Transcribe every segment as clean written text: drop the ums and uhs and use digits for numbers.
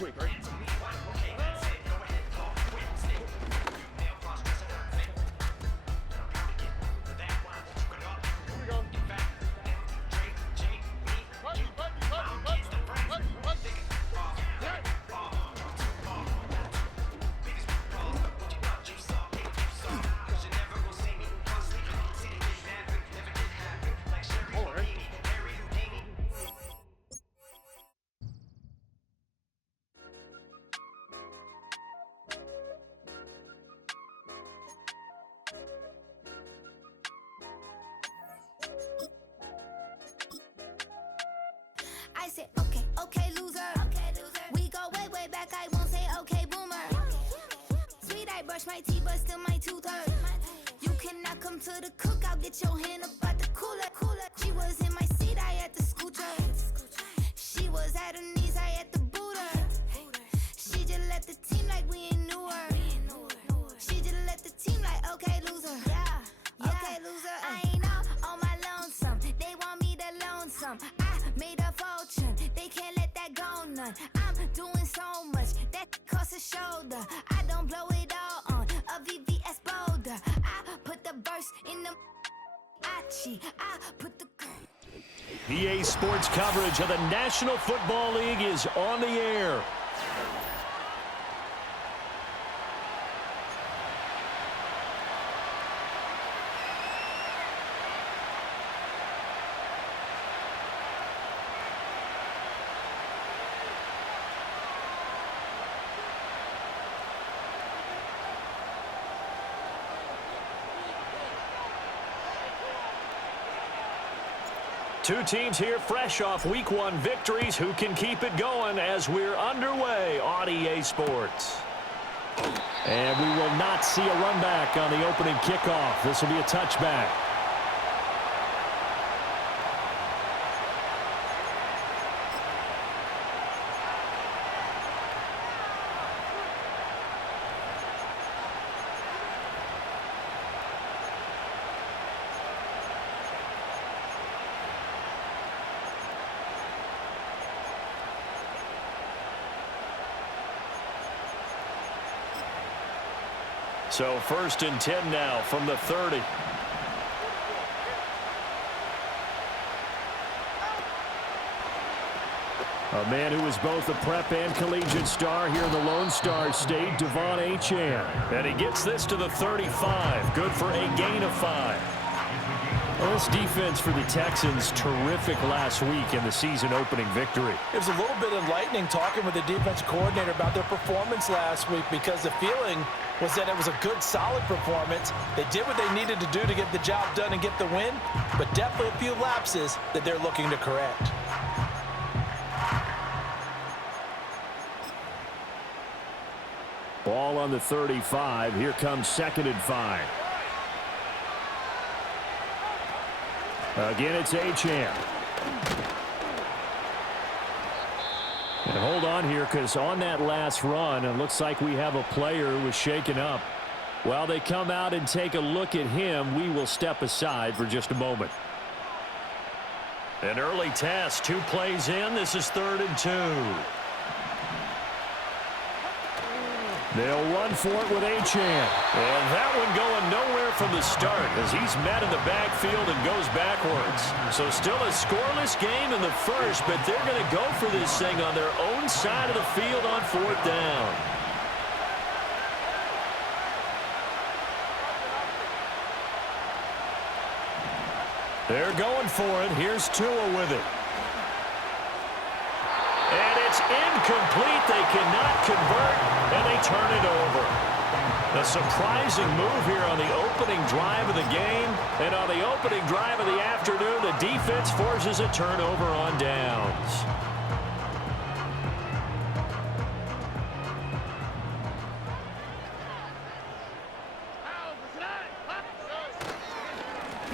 quick, right? I said, okay, okay, loser. We go way, way back. I won't say, okay, boomer. Sweet, I brush my teeth, but still my tooth hurt. You cannot come to the cookout, get your hand up at the cooler. She was in my seat, I had to scoot her. She was at her knees, I had to boot her. She just left the team like we ain't knew her. She just left the team like, okay, loser. Okay, loser. I ain't all on my lonesome. They want me to loan some. I made a fortune. They can't let that go none. I'm doing so much that costs a shoulder. I don't blow it all on a VVS boulder. I put the verse in the I put the EA Sports coverage of the National Football League is on the air. Two teams here fresh off Week 1 victories. Who can keep it going as we're underway on EA Sports? And we will not see a run back on the opening kickoff. This will be a touchback. So 1st and 10 now from the 30. A man who is both a prep and collegiate star here in the Lone Star State, Devon Achane. And he gets this to the 35. Good for a gain of 5. Well, this defense for the Texans, terrific last week in the season-opening victory. It was a little bit enlightening talking with the defensive coordinator about their performance last week because the feeling was that it was a good, solid performance. They did what they needed to do to get the job done and get the win, but definitely a few lapses that they're looking to correct. Ball on the 35. Here comes 2nd and 5. Again, it's Achane. And hold on here, because on that last run, it looks like we have a player who was shaken up. While they come out and take a look at him, we will step aside for just a moment. An early test, 2 plays in. This is 3rd and 2. They'll run for it with Achane. And that one going nowhere from the start as he's met in the backfield and goes backwards. So still a scoreless game in the first, but they're going to go for this thing on their own side of the field on 4th down. They're going for it. Here's Tua with it. And it's incomplete. They cannot convert, and they turn it over. A surprising move here on the opening drive of the game. And on the opening drive of the afternoon, the defense forces a turnover on downs.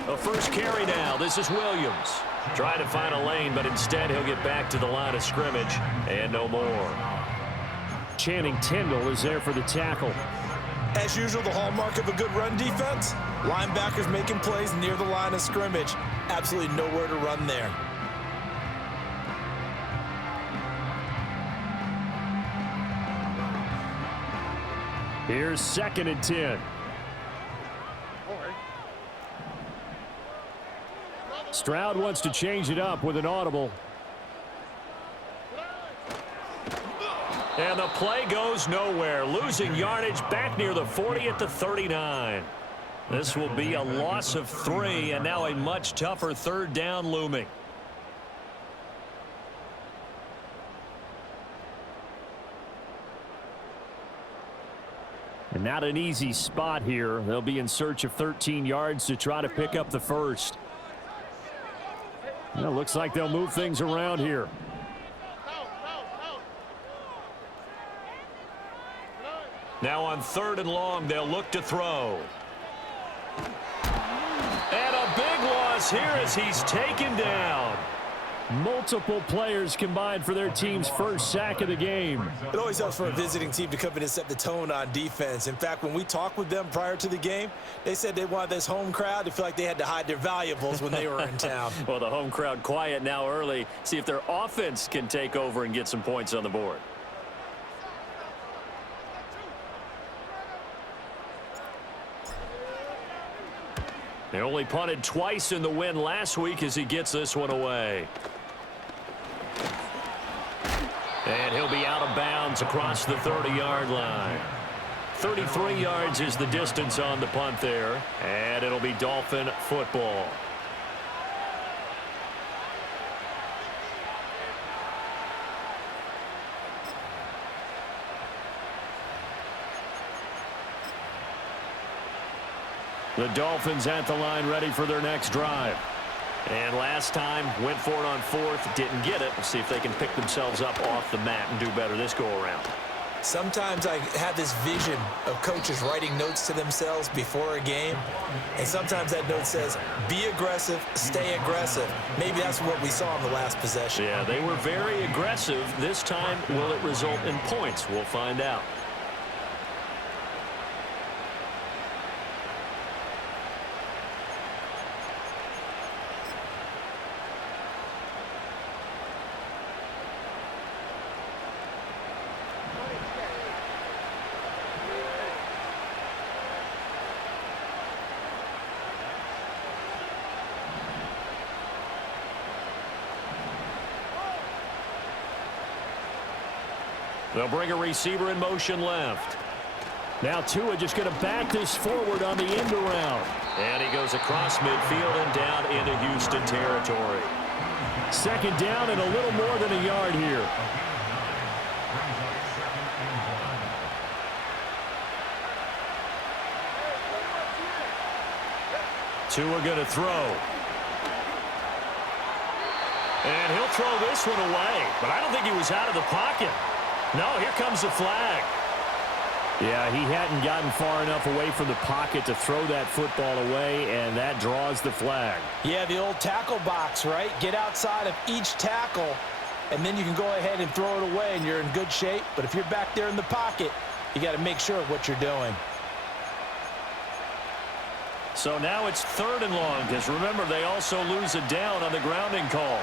A first carry now. This is Williams. Trying to find a lane, but instead he'll get back to the line of scrimmage and no more. Channing Tindall is there for the tackle. As usual, the hallmark of a good run defense, linebackers making plays near the line of scrimmage. Absolutely nowhere to run there. Here's 2nd and 10. Stroud wants to change it up with an audible. And the play goes nowhere. Losing yardage back near the 40 at the 39. This will be a loss of 3, and now a much tougher 3rd down looming. And not an easy spot here. They'll be in search of 13 yards to try to pick up the 1st. Well, looks like they'll move things around here. Now on 3rd and long, they'll look to throw. And a big loss here as he's taken down. Multiple players combined for their team's 1st sack of the game. It always helps for a visiting team to come in and set the tone on defense. In fact, when we talked with them prior to the game, they said they wanted this home crowd to feel like they had to hide their valuables when they were in town. Well, the home crowd quiet now early. See if their offense can take over and get some points on the board. They only punted twice in the win last week as he gets this one away. And he'll be out of bounds across the 30-yard line. 33 yards is the distance on the punt there. And it'll be Dolphin football. The Dolphins at the line ready for their next drive. And last time, went for it on 4th, didn't get it. We'll see if they can pick themselves up off the mat and do better this go-around. Sometimes I have this vision of coaches writing notes to themselves before a game, and sometimes that note says, be aggressive, stay aggressive. Maybe that's what we saw in the last possession. Yeah, they were very aggressive. This time, will it result in points? We'll find out. They'll bring a receiver in motion left. Now Tua just going to back this forward on the end around. And he goes across midfield and down into Houston territory. 2nd down and a little more than a yard here. Tua going to throw. And he'll throw this one away. But I don't think he was out of the pocket. No, here comes the flag. Yeah, he hadn't gotten far enough away from the pocket to throw that football away, and that draws the flag. Yeah, the old tackle box, right? Get outside of each tackle, and then you can go ahead and throw it away, and you're in good shape. But if you're back there in the pocket, you got to make sure of what you're doing. So now it's 3rd and long, because remember, they also lose a down on the grounding call.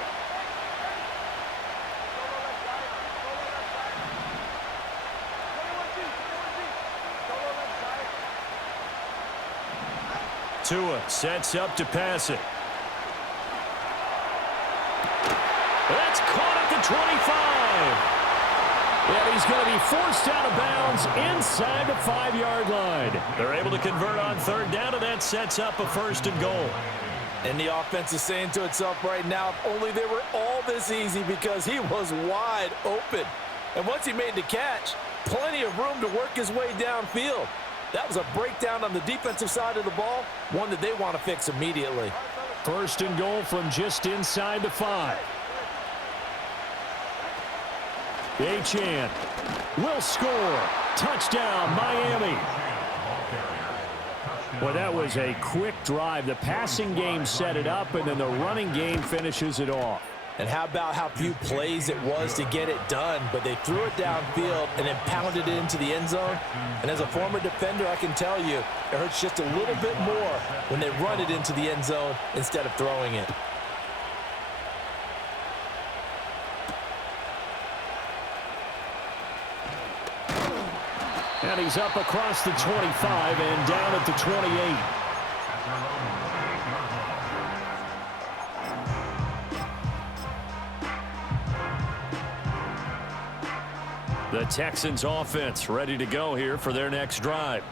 Tua sets up to pass it. That's caught at the 25. And he's going to be forced out of bounds inside the 5-yard line. They're able to convert on 3rd down, and that sets up a 1st and goal. And the offense is saying to itself right now, if only they were all this easy, because he was wide open. And once he made the catch, plenty of room to work his way downfield. That was a breakdown on the defensive side of the ball, one that they want to fix immediately. 1st and goal from just inside the 5. Achane will score. Touchdown, Miami. Well, that was a quick drive. The passing game set it up, and then the running game finishes it off. And how about how few plays it was to get it done, but they threw it downfield and then pounded it into the end zone. And as a former defender, I can tell you, it hurts just a little bit more when they run it into the end zone instead of throwing it. And he's up across the 25 and down at the 28. The Texans offense ready to go here for their next drive.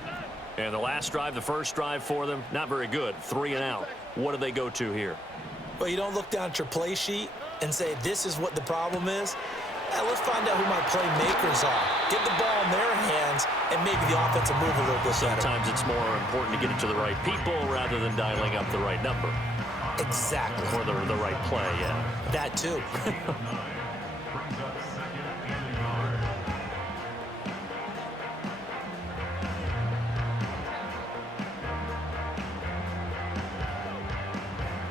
And the last drive, the first drive for them, not very good. 3 and out. What do they go to here? Well, you don't look down at your play sheet and say, this is what the problem is. Let's find out who my playmakers are. Get the ball in their hands and maybe the offensive move a little bit better. Sometimes it's more important to get it to the right people rather than dialing up the right number. Exactly. Or the right play, yeah. That too.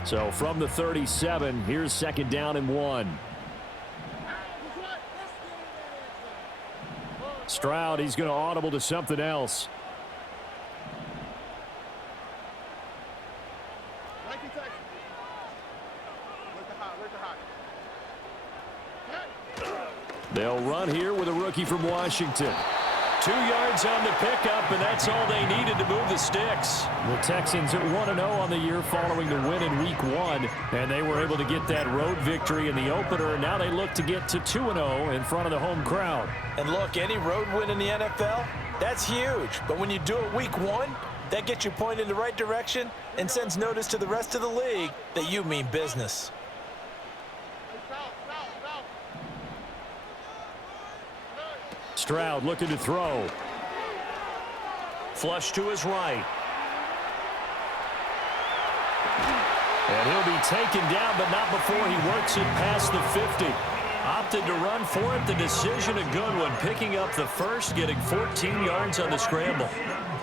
So from the 37, here's 2nd down and 1. Stroud, he's going to audible to something else. They'll run here with a rookie from Washington. 2 yards on the pickup, and that's all they needed to move the sticks. The Texans at 1-0 on the year following the win in Week 1, and they were able to get that road victory in the opener, and now they look to get to 2-0 in front of the home crowd. And look, any road win in the NFL, that's huge. But when you do it Week 1, that gets you pointed in the right direction and sends notice to the rest of the league that you mean business. Stroud looking to throw. Flush to his right. And he'll be taken down, but not before he works it past the 50. Opted to run for it. The decision a good one. Picking up the first, getting 14 yards on the scramble.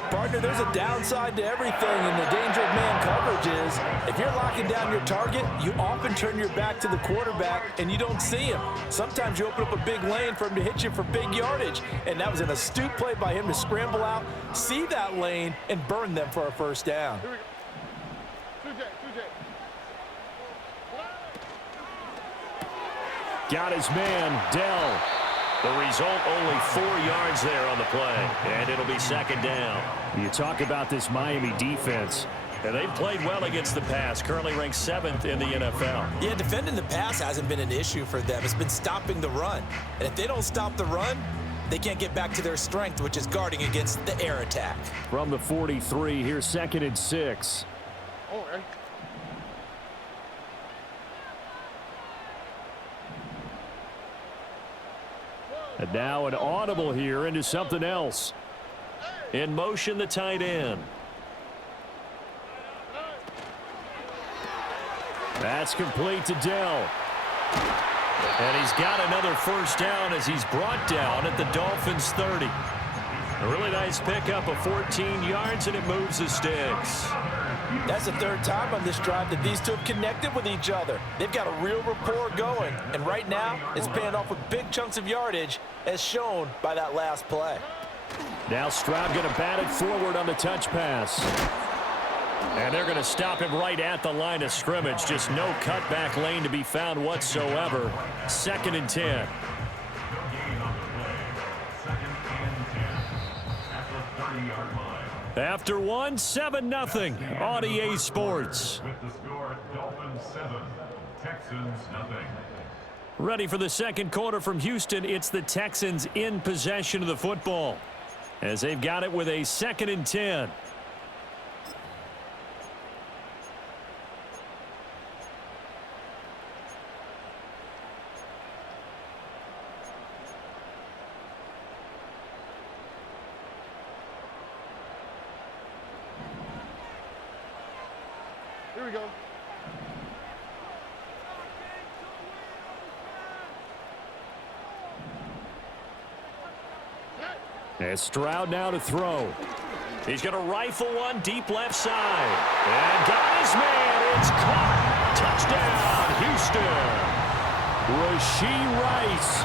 Partner, there's a downside to everything, and the danger of man coverage is if you're locking down your target, you often turn your back to the quarterback and you don't see him. Sometimes you open up a big lane for him to hit you for big yardage, and that was an astute play by him to scramble out, see that lane, and burn them for a first down. Got his man, Dell. The result, only 4 yards there on the play, and it'll be 2nd down. You talk about this Miami defense, and they've played well against the pass, currently ranked 7th in the NFL. Yeah, defending the pass hasn't been an issue for them. It's been stopping the run. And if they don't stop the run, they can't get back to their strength, which is guarding against the air attack. From the 43, here's 2nd and 6. And now an audible here into something else. In motion, the tight end. That's complete to Dell. And he's got another first down as he's brought down at the Dolphins 30. A really nice pickup of 14 yards, and it moves the sticks. That's the 3rd time on this drive that these two have connected with each other. They've got a real rapport going, and right now it's paying off with big chunks of yardage as shown by that last play. Now Stroud going to bat it forward on the touch pass. And they're going to stop him right at the line of scrimmage. Just no cutback lane to be found whatsoever. 2nd and 10. After 1, 7-0 on EA Sports. With the score, Dolphins 7, Texans nothing. Ready for the second quarter from Houston. It's the Texans in possession of the football as they've got it with a 2nd and 10. Here we go. And Stroud now to throw. He's going to rifle one deep left side. And got his man. It's caught. Touchdown, Houston. Rashee Rice,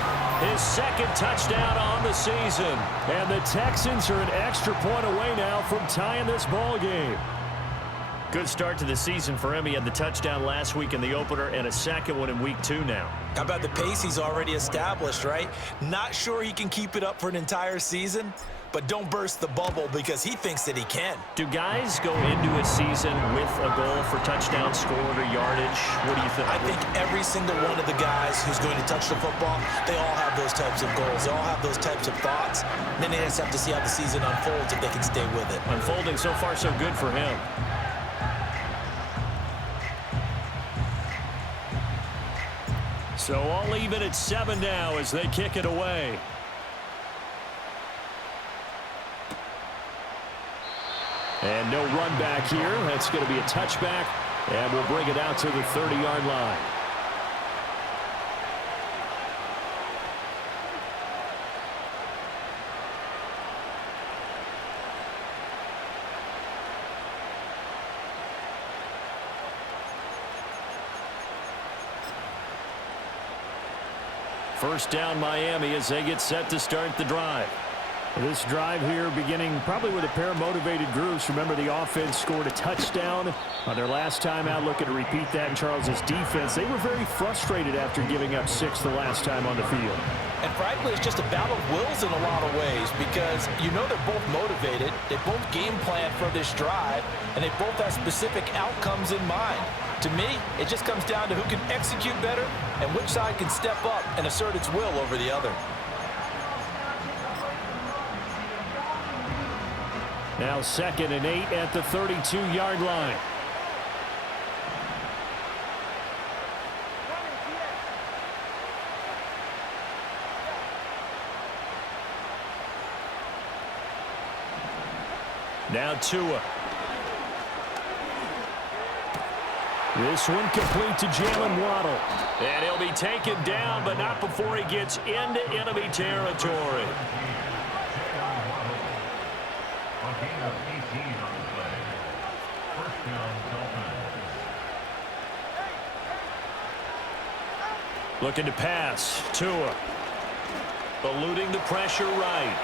his 2nd touchdown on the season. And the Texans are an extra point away now from tying this ball game. Good start to the season for him. He had the touchdown last week in the opener and a 2nd one in Week 2 now. How about the pace he's already established, right? Not sure he can keep it up for an entire season, but don't burst the bubble because he thinks that he can. Do guys go into a season with a goal for touchdown scored or yardage? What do you think? I think every single one of the guys who's going to touch the football, they all have those types of goals. They all have those types of thoughts. Then they just have to see how the season unfolds if they can stay with it. Unfolding so far so good for him. So all even at 7 now as they kick it away. And no run back here. That's going to be a touchback, and we'll bring it out to the 30-yard line. First down Miami as they get set to start the drive. This drive here beginning probably with a pair of motivated groups. Remember, the offense scored a touchdown on their last time out. Looking to repeat that in Charles's defense. They were very frustrated after giving up 6 the last time on the field. And frankly, it's just a battle of wills in a lot of ways because you know they're both motivated. They both game plan for this drive, and they both have specific outcomes in mind. To me, it just comes down to who can execute better and which side can step up and assert its will over the other. Now 2nd and 8 at the 32-yard line. Now Tua. This one complete to Jalen Waddle. And he'll be taken down, but not before he gets into enemy territory. A gain of 18 on the play. First down, Dolphins. Looking to pass. Tua. Eluding the pressure right.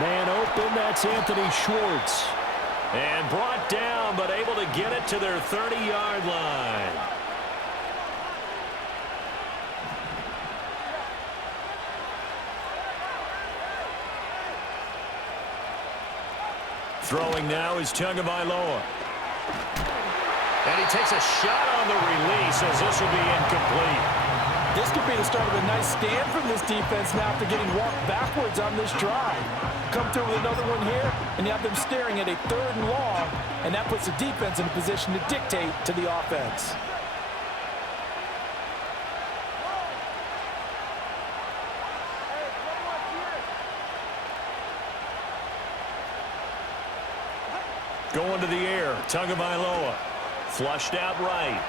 Man open, that's Anthony Schwartz. And brought down, but able to get it to their 30-yard line. Throwing now is Tagovailoa. And he takes a shot on the release as this will be incomplete. This could be the start of a nice stand from this defense now after getting walked backwards on this drive. Come through with another one here, and you have them staring at a 3rd and long, and that puts the defense in a position to dictate to the offense. Going to the air, Tagovailoa. Flushed out right.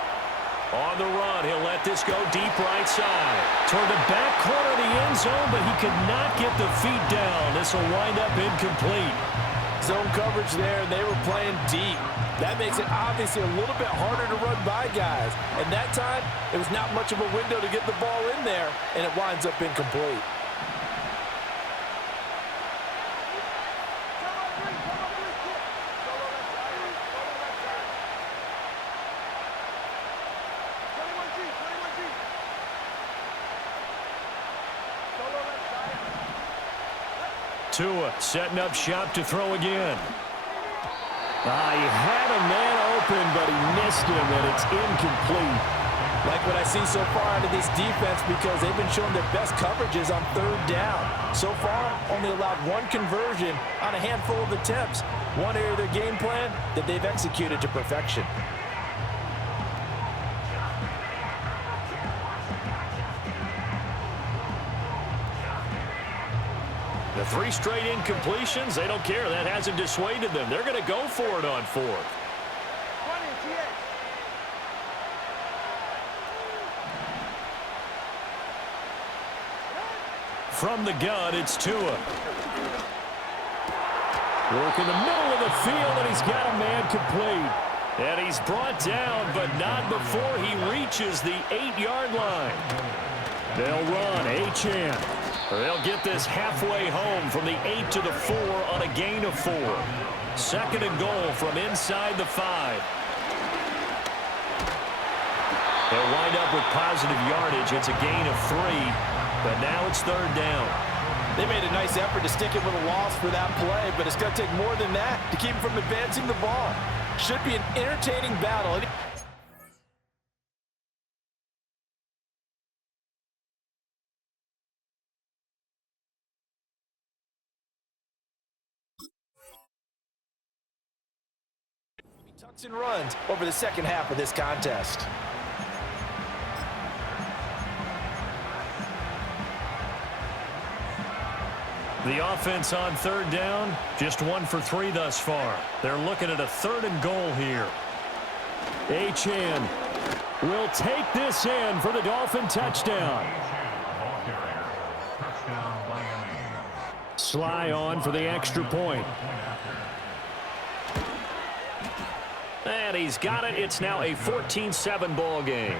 On the run, he'll let this go deep right side. Toward the back corner of the end zone, but he could not get the feet down. This will wind up incomplete. Zone coverage there, and they were playing deep. That makes it obviously a little bit harder to run by guys. And that time, it was not much of a window to get the ball in there, and it winds up incomplete. Tua setting up shop to throw again. He had a man open, but he missed him, and it's incomplete. Like what I see so far out of this defense because they've been showing their best coverages on 3rd down. So far, only allowed 1 conversion on a handful of attempts. One area of their game plan that they've executed to perfection. The 3 straight incompletions, they don't care. That hasn't dissuaded them. They're going to go for it on 4th. From the gun, it's Tua. Work in the middle of the field, and he's got a man complete. And he's brought down, but not before he reaches the 8-yard line. They'll run Achane. They'll get this halfway home from the 8 to the 4 on a gain of 4. 2nd and goal from inside the 5. They'll wind up with positive yardage. It's a gain of 3, but now it's 3rd down. They made a nice effort to stick it with a loss for that play, but it's going to take more than that to keep them from advancing the ball. Should be an entertaining battle. Tucks and runs over the second half of this contest. The offense on third down, just 1 for 3 thus far. They're looking at a 3rd and goal here. Achane will take this in for the Dolphin touchdown. Sly on for the extra point. And he's got it. It's now a 14-7 ball game.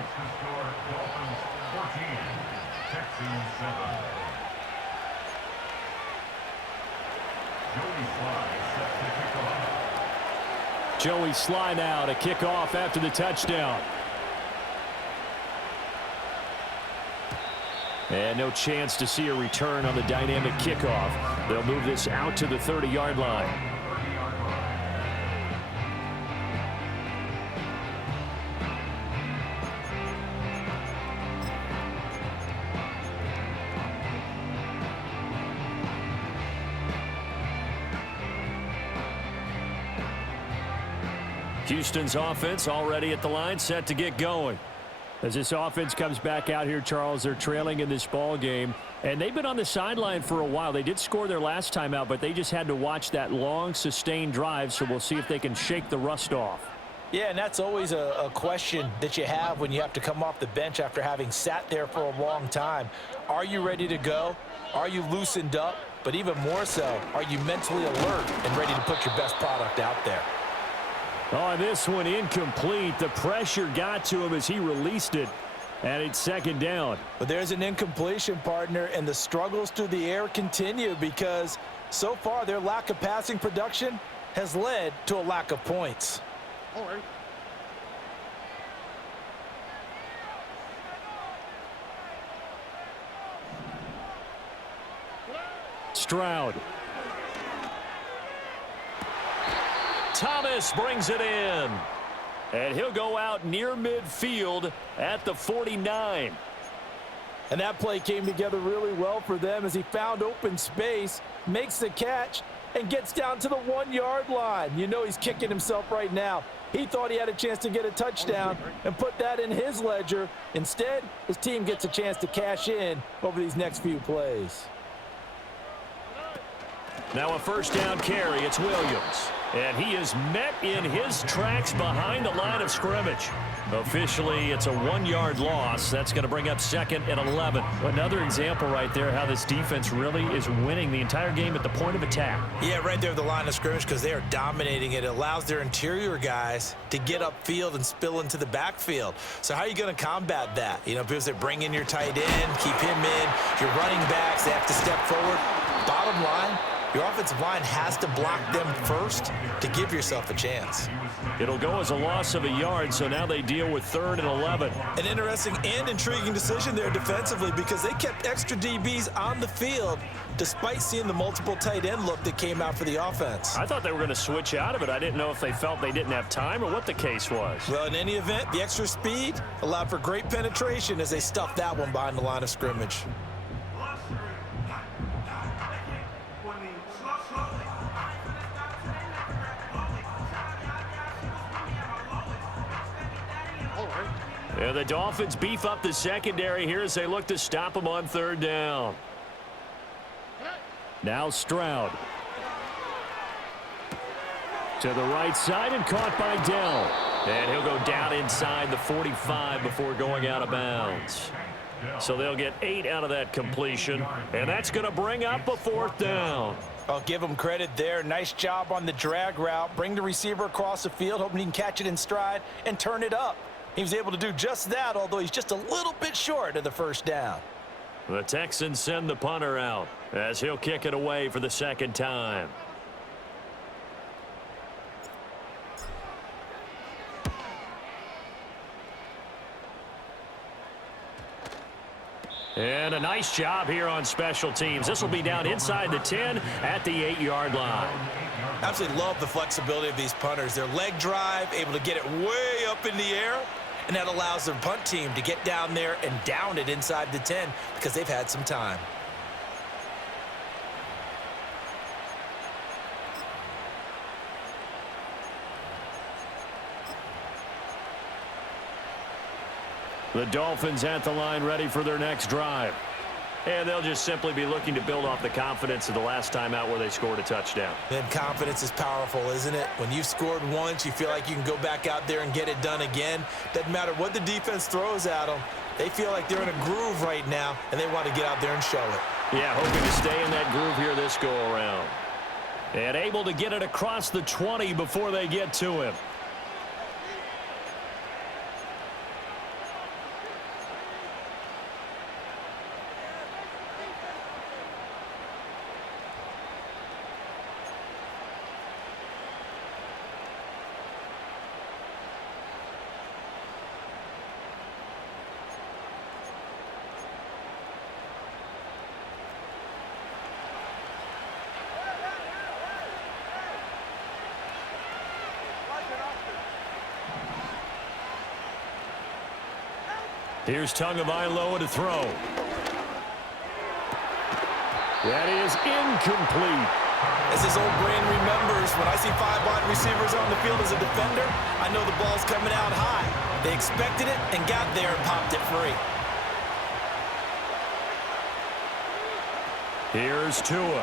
Joey Sly now to kick off after the touchdown. And no chance to see a return on the dynamic kickoff. They'll move this out to the 30-yard line. Houston's offense already at the line, set to get going. As this offense comes back out here, Charles, they're trailing in this ball game, and they've been on the sideline for a while. They did score their last time out, but they just had to watch that long, sustained drive, so we'll see if they can shake the rust off. Yeah, and that's always a question that you have when you have to come off the bench after having sat there for a long time. Are you ready to go? Are you loosened up? But even more so, are you mentally alert and ready to put your best product out there? Oh, this one incomplete. The pressure got to him as he released it, and it's 2nd down. But there's an incompletion, partner, and the struggles through the air continue because so far their lack of passing production has led to a lack of points. All right. Stroud. Thomas brings it in. And he'll go out near midfield at the 49. And that play came together really well for them as he found open space, makes the catch, and gets down to the 1-yard line. You know he's kicking himself right now. He thought he had a chance to get a touchdown and put that in his ledger. Instead, his team gets a chance to cash in over these next few plays. Now a 1st down carry. It's Williams. And he is met in his tracks behind the line of scrimmage. Officially, it's a 1-yard loss. That's going to bring up 2nd and 11. Another example right there how this defense really is winning the entire game at the point of attack. Yeah, right there at the line of scrimmage because they are dominating it. It allows their interior guys to get upfield and spill into the backfield. So how are you going to combat that? You know, because they bring in your tight end, keep him in. Your running backs, they have to step forward. Bottom line, your offensive line has to block them first to give yourself a chance. It'll go as a loss of a yard, so now they deal with 3rd and 11. An interesting and intriguing decision there defensively because they kept extra DBs on the field despite seeing the multiple tight end look that came out for the offense. I thought they were going to switch out of it. I didn't know if they felt they didn't have time or what the case was. Well, in any event, the extra speed allowed for great penetration as they stuffed that one behind the line of scrimmage. And the Dolphins beef up the secondary here as they look to stop them on 3rd down. Now Stroud. To the right side and caught by Dell. And he'll go down inside the 45 before going out of bounds. So they'll get 8 out of that completion. And that's going to bring up a 4th down. I'll give him credit there. Nice job on the drag route. Bring the receiver across the field, hoping he can catch it in stride and turn it up. He was able to do just that, although he's just a little bit short of the 1st down. The Texans send the punter out as he'll kick it away for the 2nd time. And a nice job here on special teams. This will be down inside the 10 at the 8-yard line. Absolutely love the flexibility of these punters. Their leg drive, able to get it way up in the air, and that allows their punt team to get down there and down it inside the 10 because they've had some time. The Dolphins at the line ready for their next drive. And they'll just simply be looking to build off the confidence of the last time out where they scored a touchdown. And confidence is powerful, isn't it? When you've scored once, you feel like you can go back out there and get it done again. Doesn't matter what the defense throws at them. They feel like they're in a groove right now, and they want to get out there and show it. Yeah, hoping to stay in that groove here this go-around. And able to get it across the 20 before they get to him. Here's Tagovailoa to throw. That is incomplete. As his old brain remembers, when I see 5 wide receivers on the field as a defender, I know the ball's coming out high. They expected it and got there and popped it free. Here's Tua.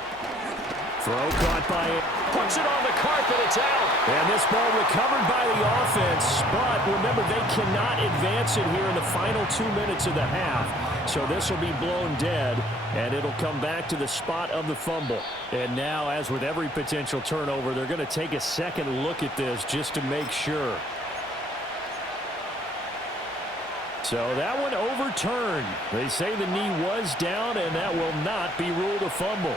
Throw caught by it. Puts it on the carpet. It's out. And this ball recovered by the offense. But remember, they cannot advance it here in the final 2 minutes of the half. So this will be blown dead, and it'll come back to the spot of the fumble. And now, as with every potential turnover, they're going to take a second look at this just to make sure. So that one overturned. They say the knee was down, and that will not be ruled a fumble.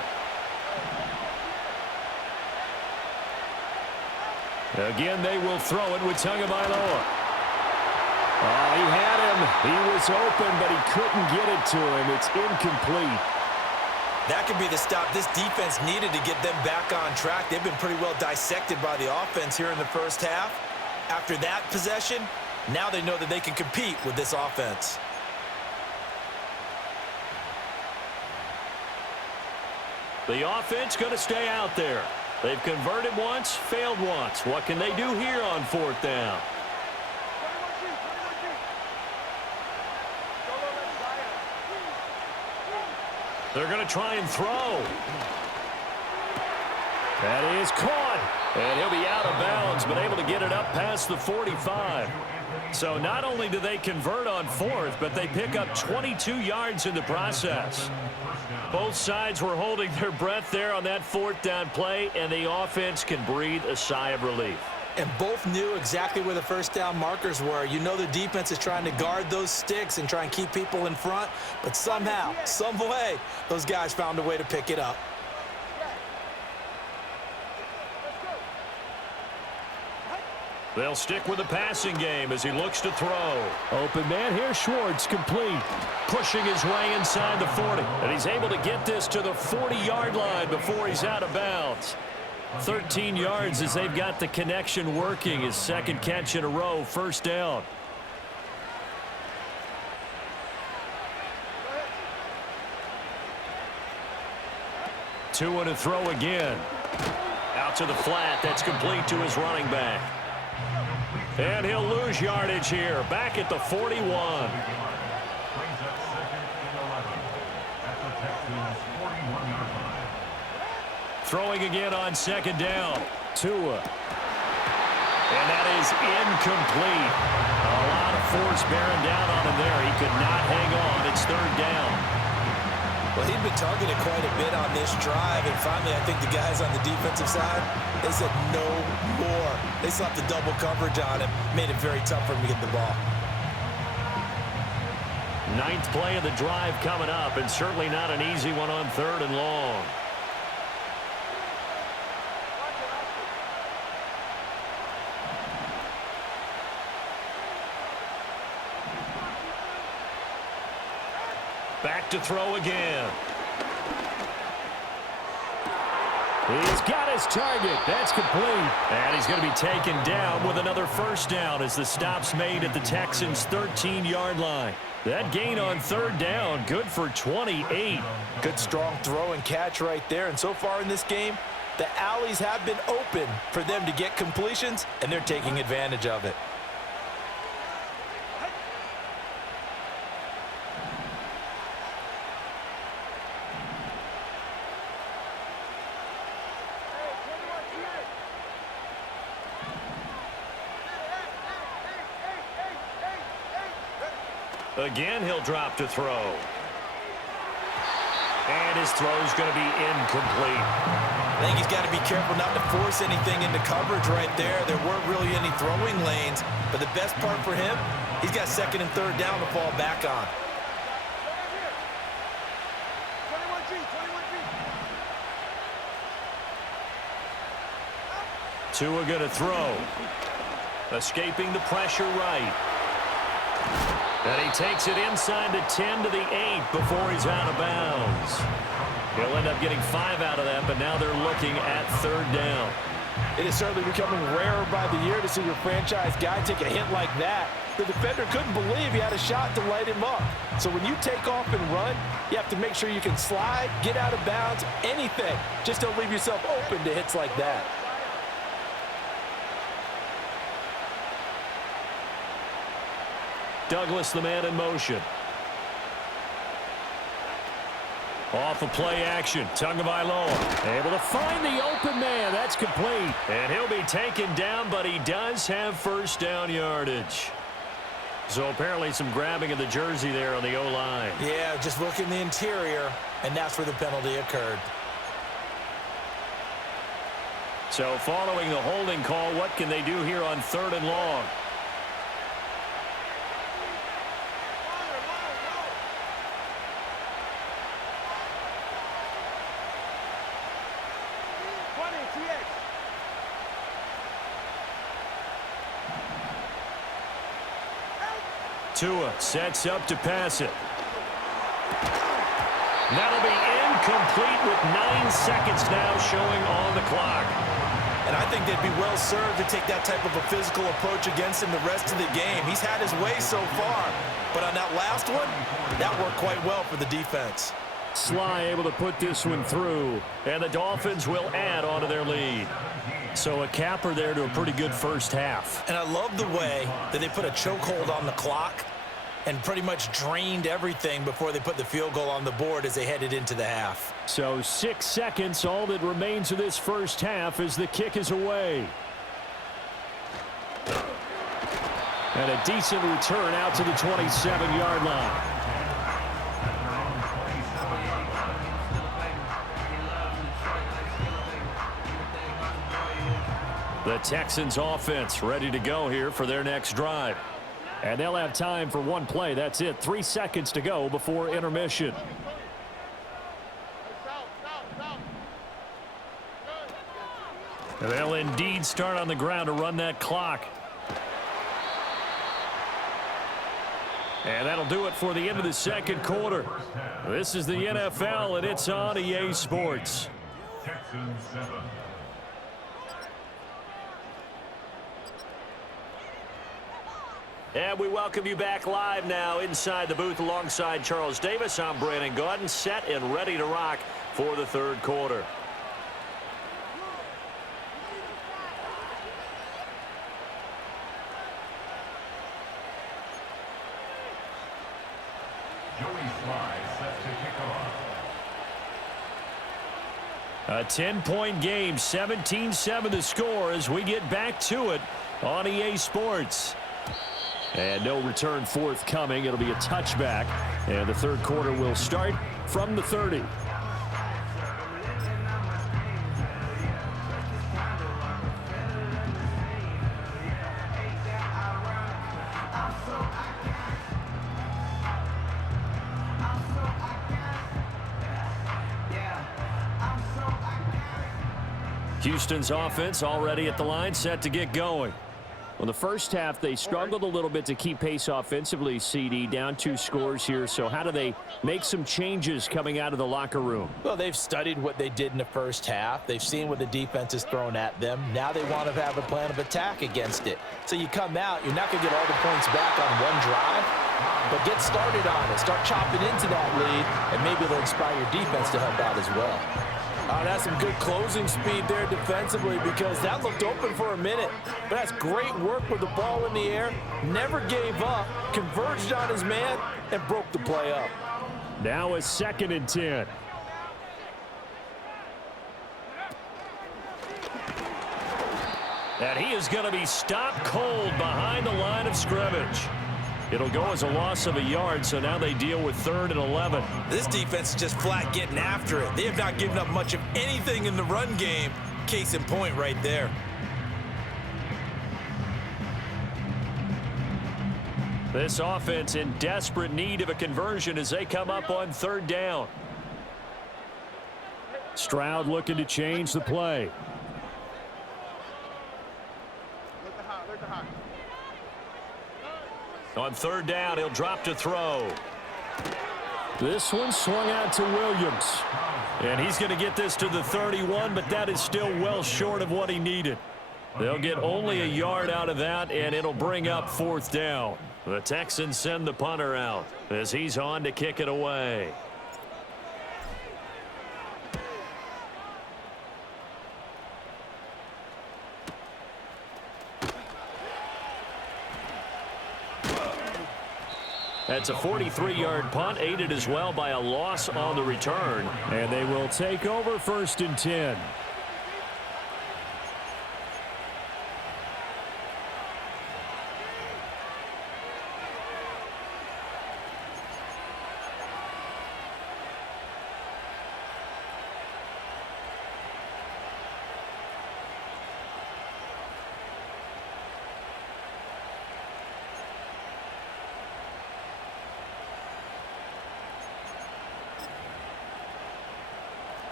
Again, they will throw it with Tagovailoa. Oh, he had him. He was open, but he couldn't get it to him. It's incomplete. That could be the stop this defense needed to get them back on track. They've been pretty well dissected by the offense here in the first half. After that possession, now they know that they can compete with this offense. The offense going to stay out there. They've converted once, failed once. What can they do here on 4th down? They're going to try and throw. That is caught. And he'll be out of bounds, but able to get it up past the 45. So not only do they convert on 4th, but they pick up 22 yards in the process. Both sides were holding their breath there on that 4th down play, and the offense can breathe a sigh of relief. And both knew exactly where the first down markers were. You know the defense is trying to guard those sticks and try and keep people in front, but somehow, some way, those guys found a way to pick it up. They'll stick with the passing game as he looks to throw. Open man here, Schwartz, complete. Pushing his way inside the 40. And he's able to get this to the 40-yard line before he's out of bounds. 13 yards as they've got the connection working. His second catch in a row, 1st down. Tua to throw again. Out to the flat. That's complete to his running back. And he'll lose yardage here. Back at the 41. Brings up 2nd and 11 at the Texans' 41-yard line. Throwing again on 2nd down. Tua. And that is incomplete. A lot of force bearing down on him there. He could not hang on. It's 3rd down. Well, he'd been targeted quite a bit on this drive, and finally I think the guys on the defensive side, they said no more. They slapped the double coverage on him, made it very tough for him to get the ball. 9th play of the drive coming up, and certainly not an easy one on 3rd and long. Back back to throw again. He's got his target. That's complete. And he's going to be taken down with another first down as the stop's made at the Texans' 13-yard line. That gain on third down, good for 28. Good strong throw and catch right there. And so far in this game, the alleys have been open for them to get completions, and they're taking advantage of it. Again, he'll drop to throw. And his throw's going to be incomplete. I think he's got to be careful not to force anything into coverage right there. There weren't really any throwing lanes, but the best part for him, he's got second and third down to fall back on. Tua going to throw. Escaping the pressure right. And he takes it inside the 10 to the 8 before he's out of bounds. He'll end up getting 5 out of that, but now they're looking at third down. It is certainly becoming rarer by the year to see your franchise guy take a hit like that. The defender couldn't believe he had a shot to light him up. So when you take off and run, you have to make sure you can slide, get out of bounds, anything. Just don't leave yourself open to hits like that. Douglas, the man in motion. Off of play action. Tagovailoa able to find the open man. That's complete. And he'll be taken down, but he does have first down yardage. So apparently some grabbing of the jersey there on the O-line. Yeah, just look in the interior, and that's where the penalty occurred. So following the holding call, what can they do here on third and long? Tua sets up to pass it. That'll be incomplete with 9 seconds now showing on the clock. And I think they'd be well served to take that type of a physical approach against him the rest of the game. He's had his way so far, but on that last one, that worked quite well for the defense. Sly able to put this one through, and the Dolphins will add on to their lead. So a capper there to a pretty good first half. And I love the way that they put a chokehold on the clock and pretty much drained everything before they put the field goal on the board as they headed into the half. So 6 seconds, all that remains of this first half as the kick is away. And a decent return out to the 27-yard line. The Texans offense ready to go here for their next drive. And they'll have time for one play. That's it. 3 seconds to go before intermission. And they'll indeed start on the ground to run that clock. And that'll do it for the end of the second quarter. This is the NFL, and it's on EA Sports. Texans 7. And we welcome you back live now inside the booth alongside Charles Davis. I'm Brandon Gaudin, set and ready to rock for the third quarter. Joey Sly set to kick off. A 10-point game, 17-7 the score as we get back to it on EA Sports. And no return forthcoming. It'll be a touchback. And the third quarter will start from the 30. Houston's offense already at the line, set to get going. Well, the first half, they struggled a little bit to keep pace offensively, CD, down 2 scores here. So how do they make some changes coming out of the locker room? Well, they've studied what they did in the first half. They've seen what the defense has thrown at them. Now they want to have a plan of attack against it. So you come out, you're not going to get all the points back on one drive, but get started on it. Start chopping into that lead, and maybe they'll inspire your defense to help out as well. Oh, that's some good closing speed there defensively because that looked open for a minute. But that's great work with the ball in the air. Never gave up, converged on his man, and broke the play up. Now a 2nd and 10. And he is going to be stopped cold behind the line of scrimmage. It'll go as a loss of a yard, so now they deal with 3rd and 11. This defense is just flat getting after it. They have not given up much of anything in the run game. Case in point right there. This offense in desperate need of a conversion as they come up on 3rd down. Stroud looking to change the play. On 3rd down, he'll drop to throw. This one swung out to Williams. And he's going to get this to the 31, but that is still well short of what he needed. They'll get only a yard out of that, and it'll bring up 4th down. The Texans send the punter out as he's on to kick it away. That's a 43-yard punt, aided as well by a loss on the return. And they will take over 1st and 10.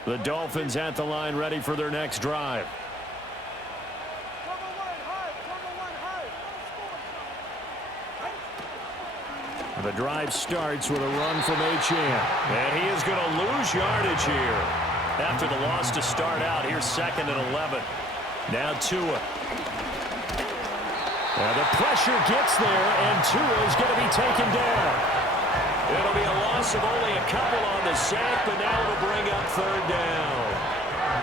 The Dolphins at the line ready for their next drive. The drive starts with a run from Achane. And he is going to lose yardage here. After the loss to start out, here's 2nd and 11. Now Tua. And the pressure gets there, and Tua is going to be taken down. It'll be a loss of only a couple on the sack, but now it'll bring up 3rd down.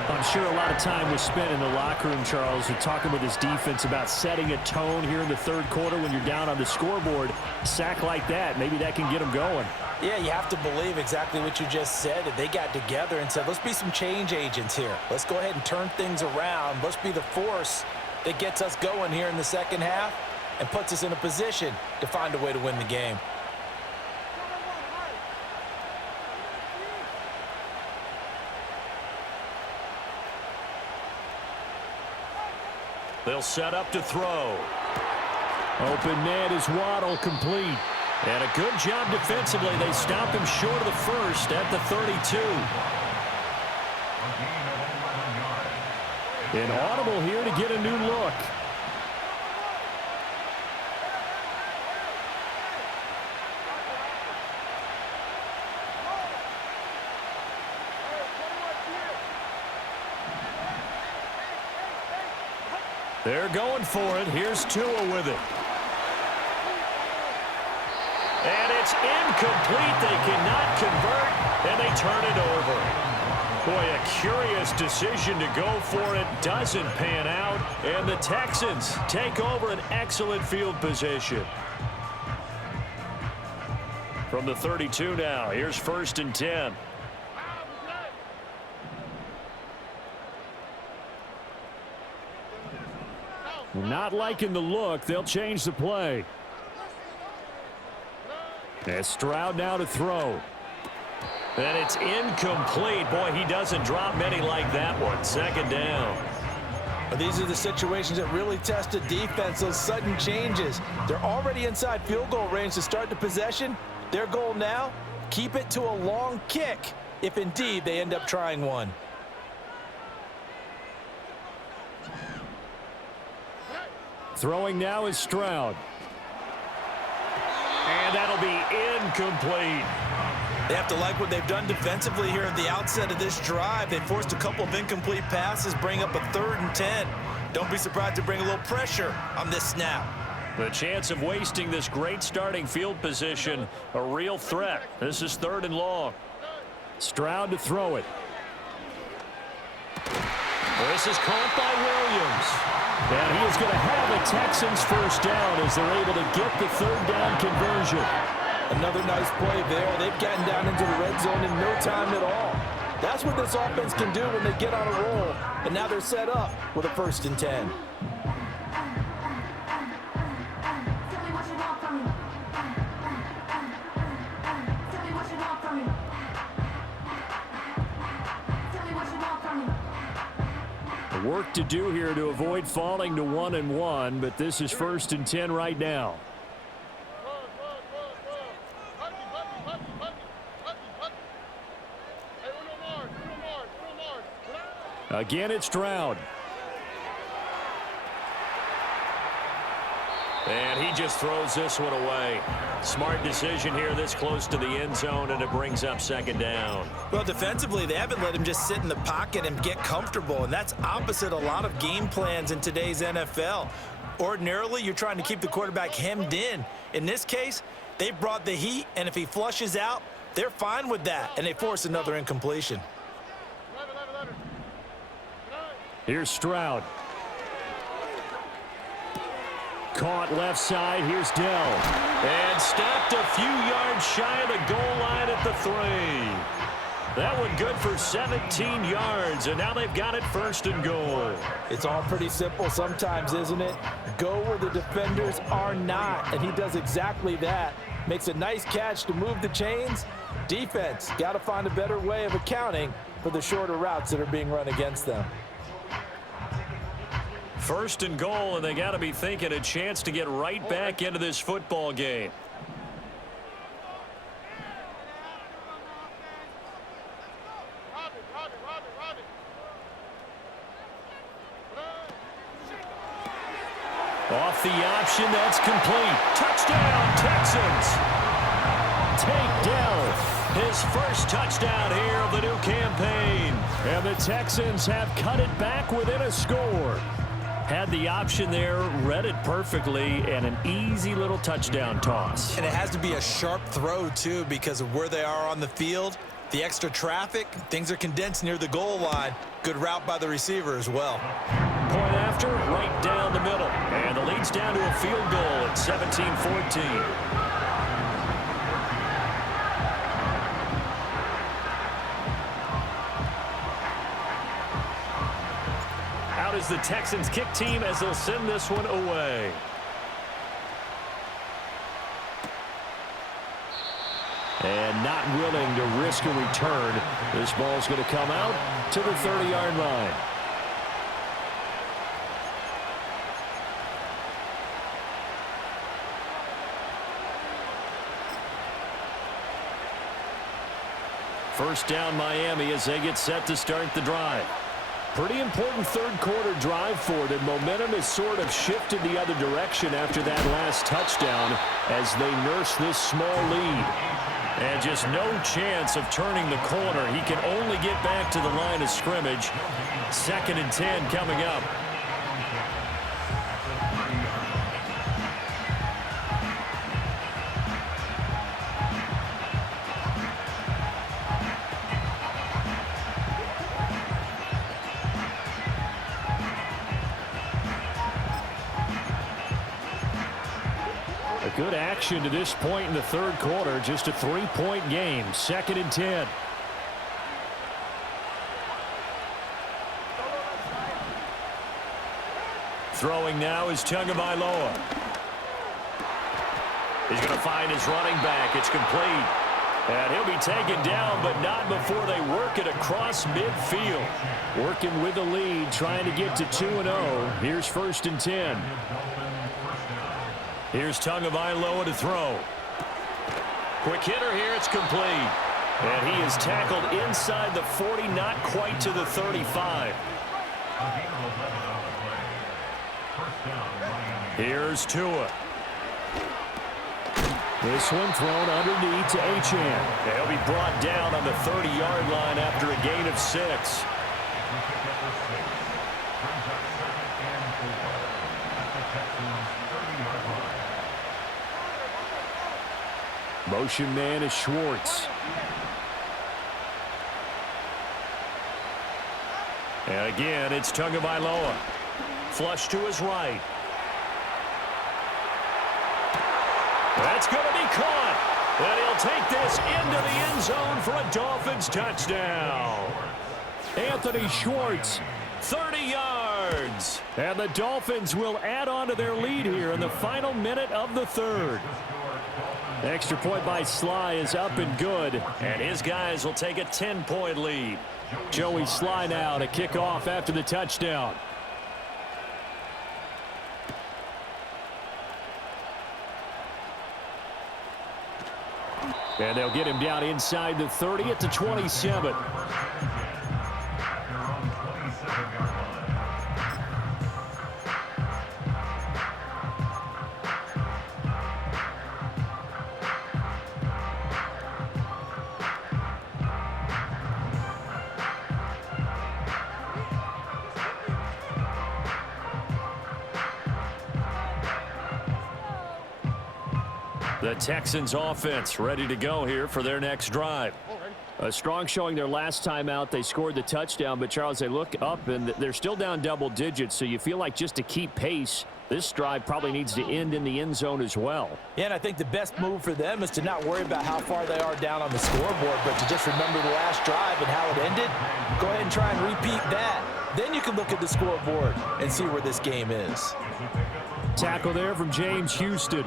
I'm sure a lot of time was spent in the locker room, Charles, with talking with his defense about setting a tone here in the 3rd quarter when you're down on the scoreboard. A sack like that, maybe that can get them going. Yeah, you have to believe exactly what you just said. That they got together and said, let's be some change agents here. Let's go ahead and turn things around. Let's be the force that gets us going here in the 2nd half and puts us in a position to find a way to win the game. They'll set up to throw. Open man is Waddle, complete. And a good job defensively. They stop him short of the 1st at the 32. Inaudible here to get a new look. They're going for it. Here's Tua with it. And it's incomplete. They cannot convert, and they turn it over. Boy, a curious decision to go for it. Doesn't pan out, and the Texans take over an excellent field position. From the 32 now, here's 1st and 10. Not liking the look. They'll change the play. As Stroud now to throw. And it's incomplete. Boy, he doesn't drop many like that one. 2nd down. These are the situations that really test a defense, those sudden changes. They're already inside field goal range to start the possession. Their goal now, keep it to a long kick if indeed they end up trying one. Throwing now is Stroud. And that'll be incomplete. They have to like what they've done defensively here at the outset of this drive. They forced a couple of incomplete passes, bring up a 3rd and 10. Don't be surprised to bring a little pressure on this snap. The chance of wasting this great starting field position, a real threat. This is 3rd and long. Stroud to throw it. This is caught by Williams. And he is going to have a Texans first down as they're able to get the 3rd down conversion. Another nice play there. They've gotten down into the red zone in no time at all. That's what this offense can do when they get on a roll. And now they're set up with a 1st and 10. Work to do here to avoid falling to 1-1, but this is 1st and 10 right now. Again, it's Stroud. And he just throws this one away. Smart decision here this close to the end zone, and it brings up 2nd down. Well, defensively, they haven't let him just sit in the pocket and get comfortable, and that's opposite a lot of game plans in today's NFL. Ordinarily, you're trying to keep the quarterback hemmed in. In this case, they brought the heat, and if he flushes out, they're fine with that, and they force another incompletion. Here's Stroud. Caught left side. Here's Dell. And stopped a few yards shy of the goal line at the 3. That one good for 17 yards, and now they've got it 1st and goal. It's all pretty simple sometimes, isn't it? Go where the defenders are not, and he does exactly that. Makes a nice catch to move the chains. Defense got to find a better way of accounting for the shorter routes that are being run against them. 1st and goal, and they got to be thinking a chance to get right back into this football game. Off the option, that's complete. Touchdown, Texans. Take Dell, his first touchdown here of the new campaign. And the Texans have cut it back within a score. Had the option there, read it perfectly, and an easy little touchdown toss. And it has to be a sharp throw, too, because of where they are on the field. The extra traffic, things are condensed near the goal line. Good route by the receiver as well. Point after, right down the middle. And the lead's down to a field goal at 17-14. Is the Texans kick team as they'll send this one away. And not willing to risk a return. This ball's going to come out to the 30-yard line. First down Miami as they get set to start the drive. Pretty important 3rd quarter drive for them. Momentum has sort of shifted the other direction after that last touchdown as they nurse this small lead. And just no chance of turning the corner. He can only get back to the line of scrimmage. 2nd and 10 coming up. Good action to this point in the 3rd quarter. Just a 3-point game. 2nd and 10. Throwing now is Tagovailoa. He's going to find his running back. It's complete. And he'll be taken down, but not before they work it across midfield. Working with the lead, trying to get to 2-0. Here's 1st and 10. Here's Tagovailoa to throw. Quick hitter here, it's complete. And he is tackled inside the 40, not quite to the 35. First down, Miami. Here's Tua. This one thrown underneath to Achane. He'll be brought down on the 30-yard line after a gain of 6. We pick up the 6. Brings up 2nd and 4. At the Texans' 30-yard line. Motion man is Schwartz. And again, it's Tagovailoa. Flush to his right. That's going to be caught. And he'll take this into the end zone for a Dolphins touchdown. Anthony Schwartz, 30 yards. And the Dolphins will add on to their lead here in the final minute of the third. Extra point by Sly is up and good. And his guys will take a 10-point lead. Joey Sly now to kick off after the touchdown. And they'll get him down inside the 30 at the 27. At their own 27-yard line. The Texans offense ready to go here for their next drive. A strong showing their last time out. They scored the touchdown, but Charles, they look up and they're still down double digits, so you feel like just to keep pace, this drive probably needs to end in the end zone as well. Yeah, and I think the best move for them is to not worry about how far they are down on the scoreboard, but to just remember the last drive and how it ended. Go ahead and try and repeat that. Then you can look at the scoreboard and see where this game is. Tackle there from James Houston.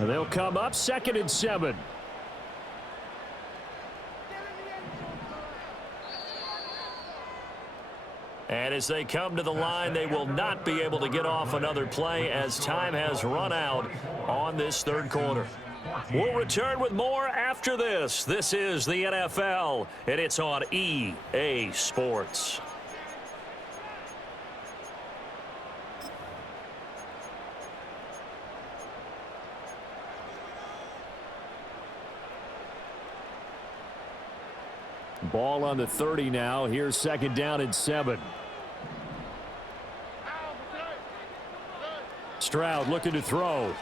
They'll come up 2nd and 7. And as they come to the line, they will not be able to get off another play as time has run out on this third quarter. We'll return with more after this. This is the NFL, and it's on EA Sports. Ball on the 30 now. Here's 2nd down and 7. Stroud looking to throw.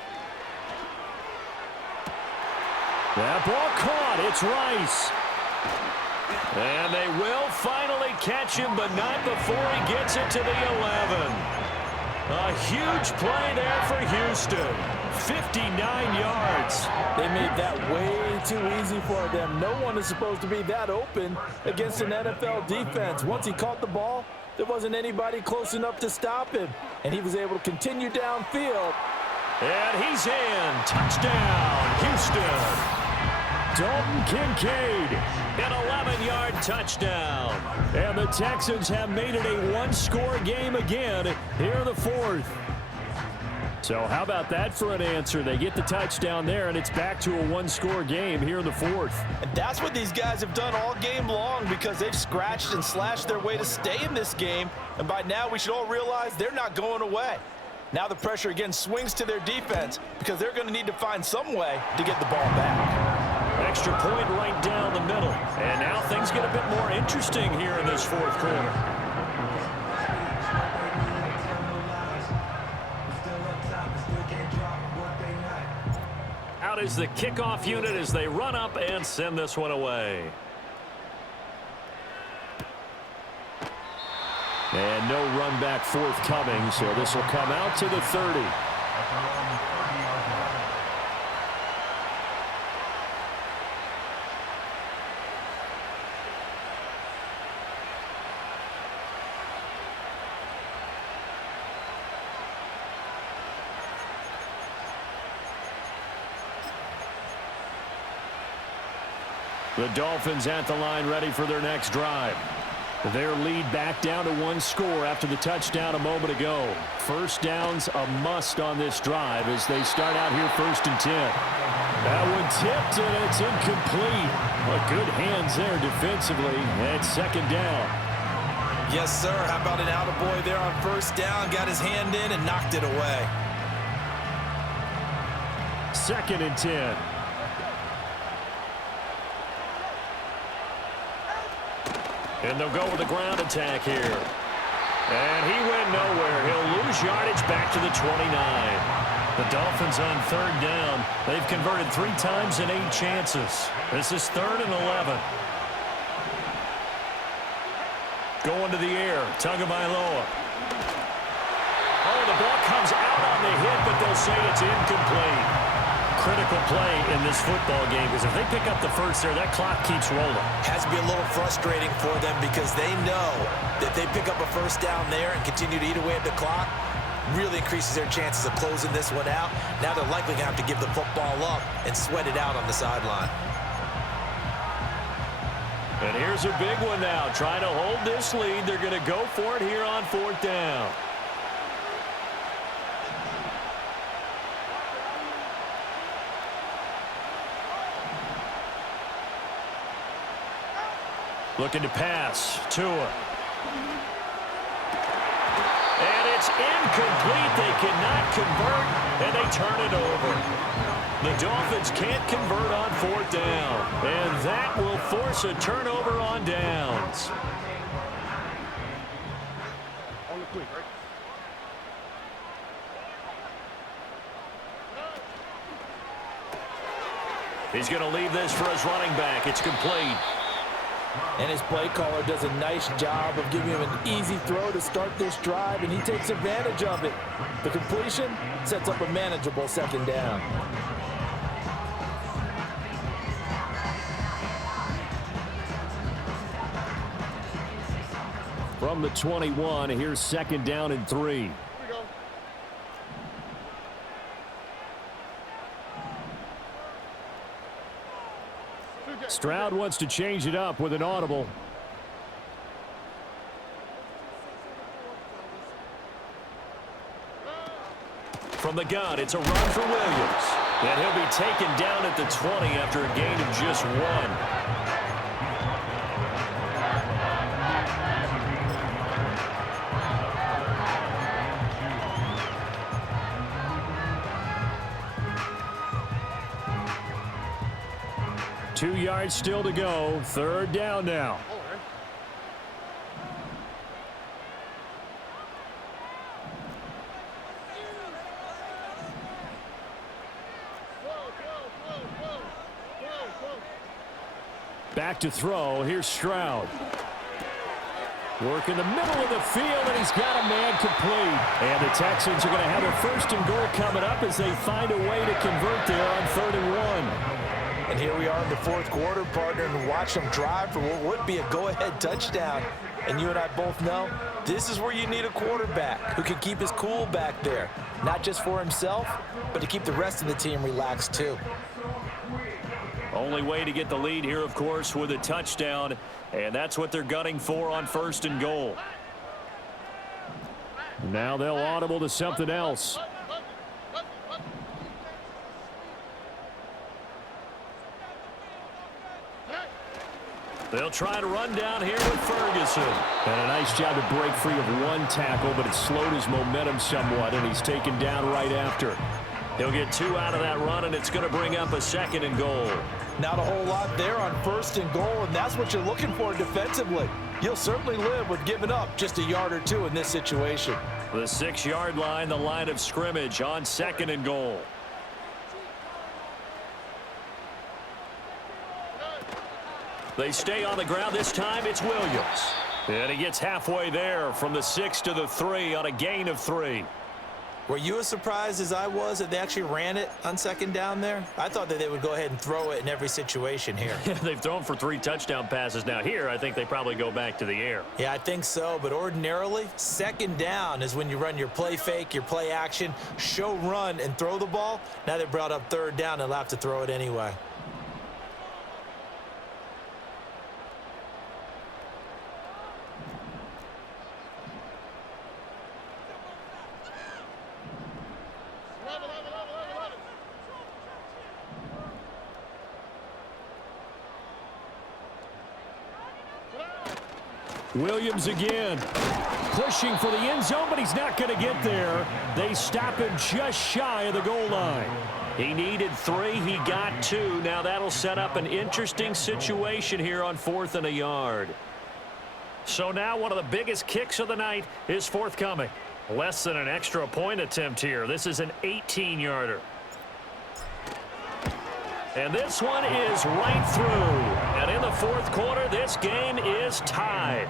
That ball caught. It's Rice. And they will finally catch him, but not before he gets it to the 11. A huge play there for Houston. 59 yards. They made that way too easy for them. No one is supposed to be that open against an NFL defense. Once he caught the ball, there wasn't anybody close enough to stop him. And he was able to continue downfield. And he's in. Touchdown, Houston. Dalton Kincaid, an 11-yard touchdown. And the Texans have made it a one-score game again here in the fourth. So how about that for an answer? They get the touchdown there, and it's back to a one-score game here in the fourth. And that's what these guys have done all game long because they've scratched and slashed their way to stay in this game. And by now, we should all realize they're not going away. Now the pressure again swings to their defense because they're going to need to find some way to get the ball back. Extra point right down the middle. And now things get a bit more interesting here in this fourth quarter. Out is the kickoff unit as they run up and send this one away. And no run back forthcoming, so this will come out to the 30. The Dolphins at the line ready for their next drive. Their lead back down to one score after the touchdown a moment ago. First down's a must on this drive as they start out here 1st and 10. That one tipped and it's incomplete. But good hands there defensively. And 2nd down. Yes, sir. How about an attaboy there on first down? Got his hand in and knocked it away. 2nd and 10. And they'll go with the ground attack here. And he went nowhere. He'll lose yardage back to the 29. The Dolphins on 3rd down. They've converted 3 times in 8 chances. This is 3rd and 11. Going to the air. Tagovailoa. Oh, the ball comes out on the hit, but they'll say it's incomplete. Critical play in this football game, because if they pick up the first there, that clock keeps rolling. Has to be a little frustrating for them because they know that they pick up a first down there and continue to eat away at the clock, really increases their chances of closing this one out. Now they're likely going to have to give the football up and sweat it out on the sideline. And here's a big one now. Trying to hold this lead. They're going to go for it here on 4th down. Looking to pass. Tua. And it's incomplete. They cannot convert, and they turn it over. The Dolphins can't convert on 4th down, and that will force a turnover on downs. He's going to leave this for his running back. It's complete. And his play caller does a nice job of giving him an easy throw to start this drive, and he takes advantage of it. The completion sets up a manageable 2nd down. From the 21, here's 2nd down and 3. Stroud wants to change it up with an audible. From the gun, it's a run for Williams. And he'll be taken down at the 20 after a gain of just 1. 2 yards still to go. 3rd down now. Back to throw. Here's Stroud. Work in the middle of the field, and he's got a man complete. And the Texans are going to have a 1st and goal coming up as they find a way to convert there on 3rd and 1. And here we are in the 4th quarter, partner, and watch them drive for what would be a go-ahead touchdown. And you and I both know this is where you need a quarterback who can keep his cool back there, not just for himself, but to keep the rest of the team relaxed too. Only way to get the lead here, of course, with a touchdown, and that's what they're gunning for on 1st and goal. Now they'll audible to something else. They'll try to run down here with Ferguson. And a nice job to break free of 1 tackle, but it slowed his momentum somewhat, and he's taken down right after. He'll get 2 out of that run, and it's going to bring up a 2nd and goal. Not a whole lot there on 1st and goal, and that's what you're looking for defensively. You'll certainly live with giving up just a yard or 2 in this situation. The 6-yard line, the line of scrimmage on 2nd and goal. They stay on the ground. This time it's Williams. And he gets halfway there from the 6 to the 3 on a gain of 3. Were you as surprised as I was that they actually ran it on 2nd down there? I thought that they would go ahead and throw it in every situation here. They've thrown for 3 touchdown passes now. Here, I think they probably go back to the air. Yeah, I think so, but ordinarily, 2nd down is when you run your play fake, your play action, show run, and throw the ball. Now they brought up 3rd down and they'll have to throw it anyway. Williams again. Pushing for the end zone, but he's not going to get there. They stop him just shy of the goal line. He needed 3. He got 2. Now that'll set up an interesting situation here on 4th and a yard. So now one of the biggest kicks of the night is forthcoming. Less than an extra point attempt here. This is an 18-yarder. And this one is right through. And in the 4th quarter, this game is tied.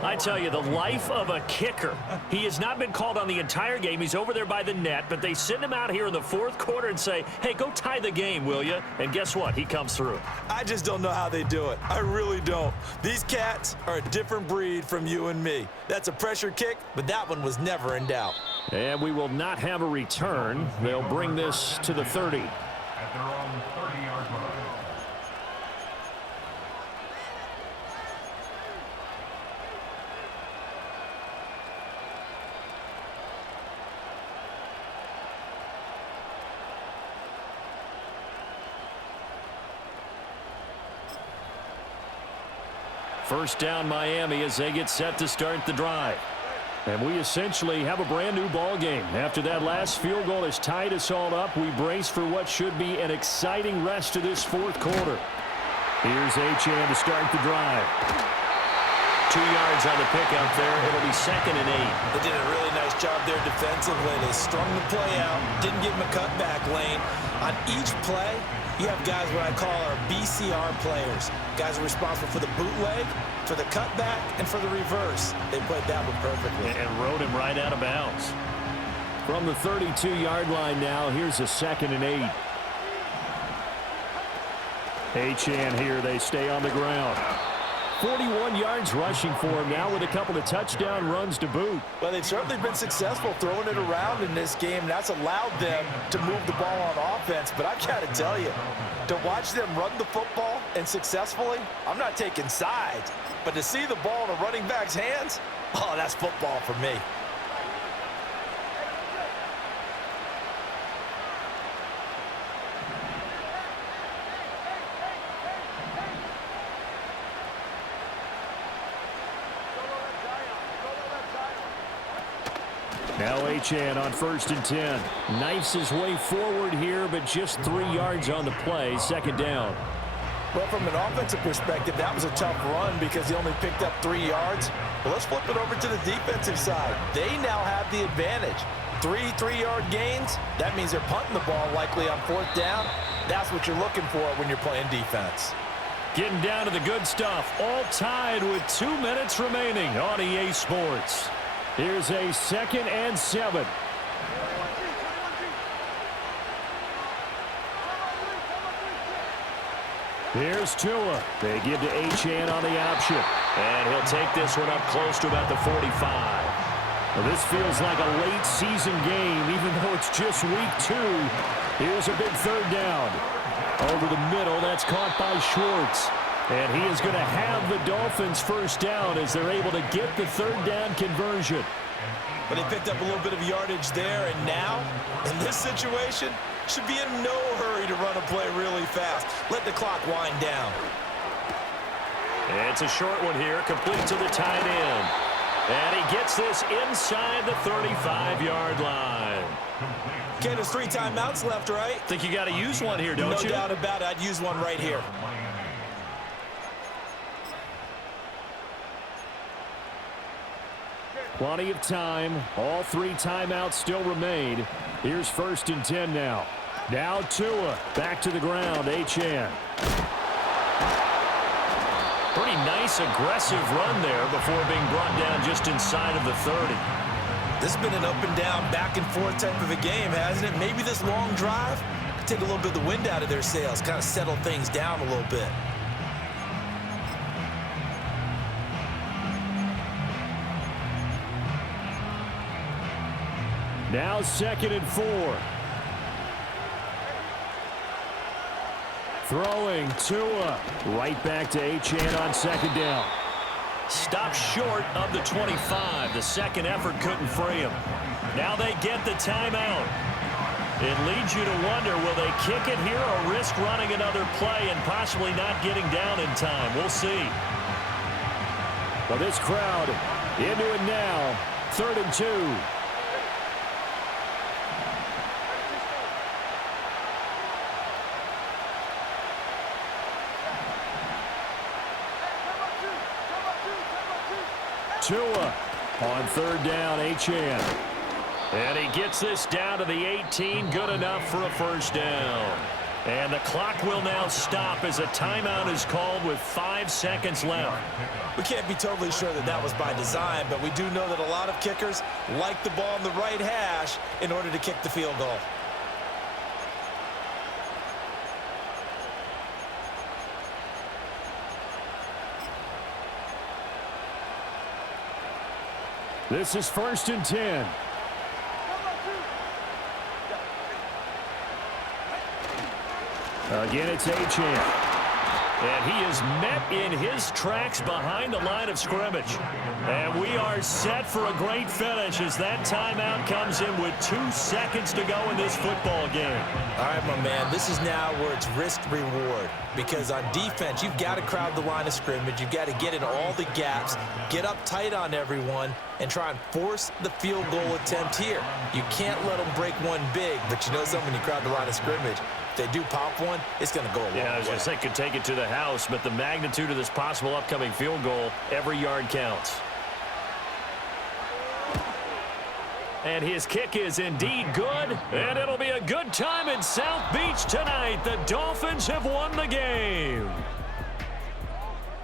I tell you, the life of a kicker. He has not been called on the entire game. He's over there by the net, but they send him out here in the 4th quarter and say, hey, go tie the game, will you? And guess what? He comes through. I just don't know how they do it. I really don't. These cats are a different breed from you and me. That's a pressure kick, but that one was never in doubt. And we will not have a return. They'll bring this to the 30. At their own 30-yard line. First down Miami as they get set to start the drive. And we essentially have a brand new ball game. After that last field goal has tied us all up, we brace for what should be an exciting rest of this 4th quarter. Here's Achane to start the drive. 2 yards on the pickup there. It'll be 2nd and 8. They did a really nice job there defensively. They strung the play out, didn't give him a cutback lane. On each play, you have guys what I call our BCR players. Guys are responsible for the bootleg, for the cutback, and for the reverse. They played that one perfectly. And rode him right out of bounds. From the 32-yard line now, here's a 2nd and 8. Achane here, they stay on the ground. 41 yards rushing for him now with a couple of touchdown runs to boot. Well, they've certainly been successful throwing it around in this game. That's allowed them to move the ball on offense. But I got to tell you, to watch them run the football and successfully, I'm not taking sides. But to see the ball in a running back's hands, oh, that's football for me. Now Achane on 1st and 10. Knifes his way forward here, but just 3 yards on the play. 2nd down. Well, from an offensive perspective, that was a tough run because he only picked up 3 yards. But let's flip it over to the defensive side. They now have the advantage. 3 3-yard gains. That means they're punting the ball likely on 4th down. That's what you're looking for when you're playing defense. Getting down to the good stuff. All tied with 2 minutes remaining on EA Sports. Here's a 2nd and 7. Here's Tua. They give to Achane on the option. And he'll take this one up close to about the 45. Well, this feels like a late season game, even though it's just week 2. Here's a big 3rd down. Over the middle, that's caught by Schwartz. And he is going to have the Dolphins first down as they're able to get the 3rd down conversion. But they picked up a little bit of yardage there, and now, in this situation, should be in no hurry to run a play really fast. Let the clock wind down. It's a short one here, complete to the tight end. And he gets this inside the 35-yard line. Okay, there's 3 timeouts left, right? Think you got to use one here, don't you? No doubt about it. I'd use one right here. Plenty of time. All 3 timeouts still remain. Here's 1st and 10 now. Now Tua back to the ground. Achane. Pretty nice aggressive run there before being brought down just inside of the 30. This has been an up and down, back and forth type of a game, hasn't it? Maybe this long drive could take a little bit of the wind out of their sails, kind of settle things down a little bit. Now 2nd and 4. Throwing Tua right back to Achane on 2nd down. Stopped short of the 25. The second effort couldn't free him. Now they get the timeout. It leads you to wonder, will they kick it here or risk running another play and possibly not getting down in time? We'll see. Well, this crowd into it now. 3rd and 2. Tua on 3rd down, HN. And he gets this down to the 18, good enough for a 1st down. And the clock will now stop as a timeout is called with 5 seconds left. We can't be totally sure that that was by design, but we do know that a lot of kickers like the ball on the right hash in order to kick the field goal. This is 1st and 10. Again, it's HN. And he is met in his tracks behind the line of scrimmage. And we are set for a great finish as that timeout comes in with 2 seconds to go in this football game. All right, my man, this is now where it's risk-reward. Because on defense, you've got to crowd the line of scrimmage. You've got to get in all the gaps, get up tight on everyone, and try and force the field goal attempt here. You can't let them break one big, but you know something, when you crowd the line of scrimmage, if they do pop one, it's going to go a long way. Yeah, I was going to say could take it to the house, but the magnitude of this possible upcoming field goal, every yard counts. And his kick is indeed good, and it'll be a good time in South Beach tonight. The Dolphins have won the game.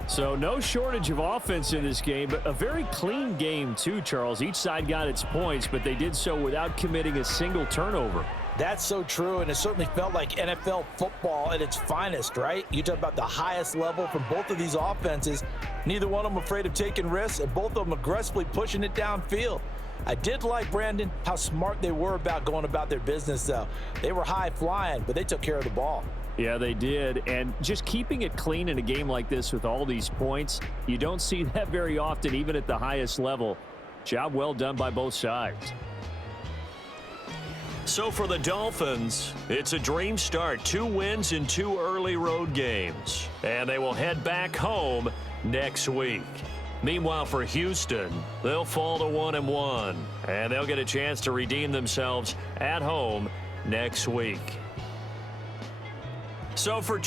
So no shortage of offense in this game, but a very clean game too, Charles. Each side got its points, but they did so without committing a single turnover. That's so true, and it certainly felt like NFL football at its finest, right? You talk about the highest level from both of these offenses. Neither one of them afraid of taking risks, and both of them aggressively pushing it downfield. I did like, Brandon, how smart they were about going about their business, though. They were high-flying, but they took care of the ball. Yeah, they did, and just keeping it clean in a game like this with all these points, you don't see that very often, even at the highest level. Job well done by both sides. So for the Dolphins, it's a dream start. 2 wins in 2 early road games. And they will head back home next week. Meanwhile, for Houston, they'll fall to 1-1. And they'll get a chance to redeem themselves at home next week. So for